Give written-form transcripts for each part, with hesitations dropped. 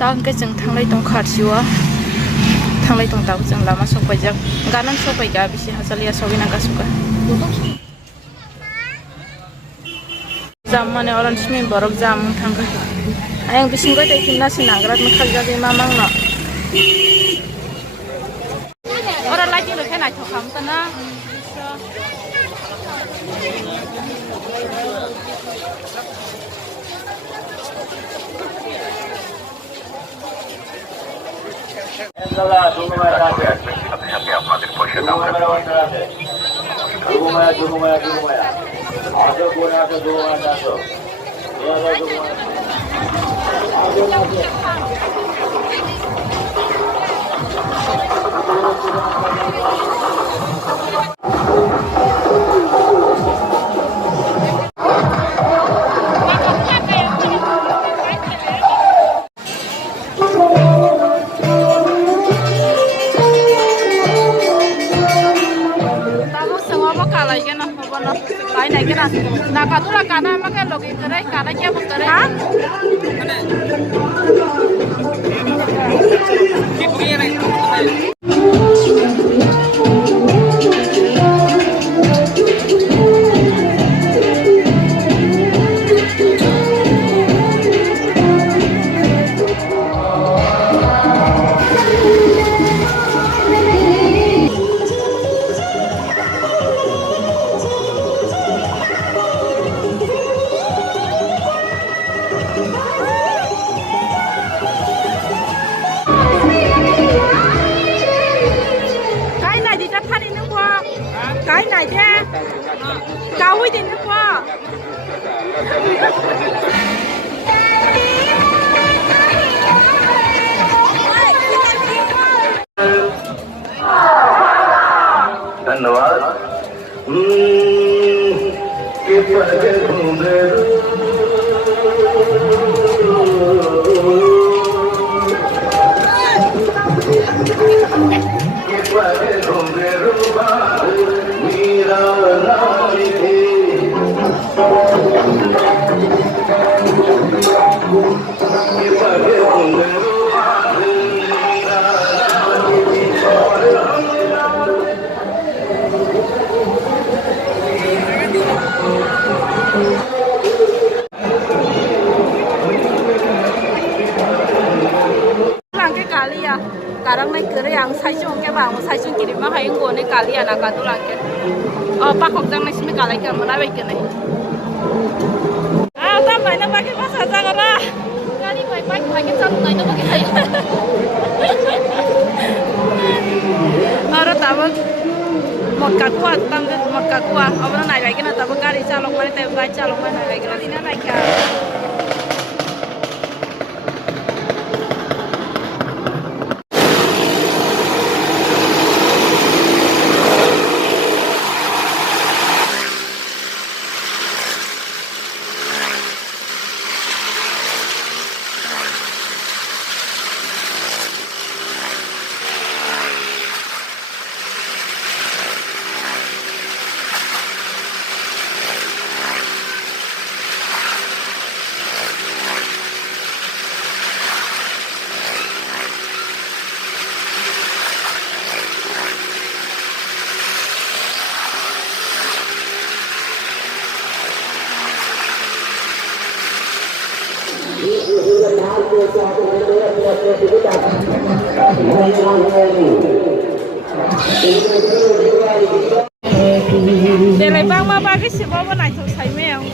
Tangke jeng tanglai tong kharsiwa tanglai tong tau jeng lama sopai jak ganan sopai ga bisi hasalia sogina ka suka jam mane orang simi borok jam tangka ayang bisingko tai kinna sinangrat mekhal jagi mamang no ora lagi lo kena thokam tana আপনাদের পয়সা দাম nakatula kana make logi kare kana kya bukare ha cái này chứ cao với tiền nước quá धन्यवाद Karang naik kere yang saijong ke bang, saijong kiri mah hayung go ne kali anak kadu lagi. Oh pak hokjang naik sini kali kan mana baik kene. Ah tambah na pakai pas aja kara. Kali baik pakai satu naik tu pakai saya. Orang tahu một cả qua tăng một cả qua, orang naik lagi na tahu kari calon mana tahu kari calon mana naik lagi na naik ya. Để lại bang mà ba cái xe bò này thôi thấy mẹ không?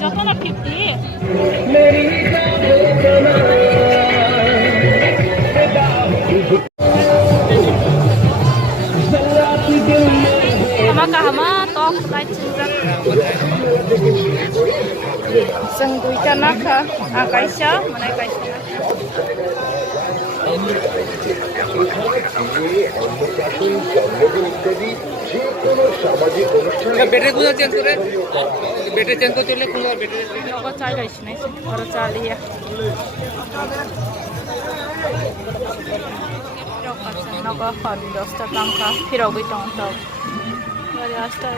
Jatuh lah 50. Hama kahama top light cinta. Sengguy kanaka akaisha mana akaisha. Battery कुछ change करे battery change को चले कुछ battery Apa cai guys nih, orang cali ya. फिरवपाचें नका horn आसता तांकां फिरवूय तो बरें आसता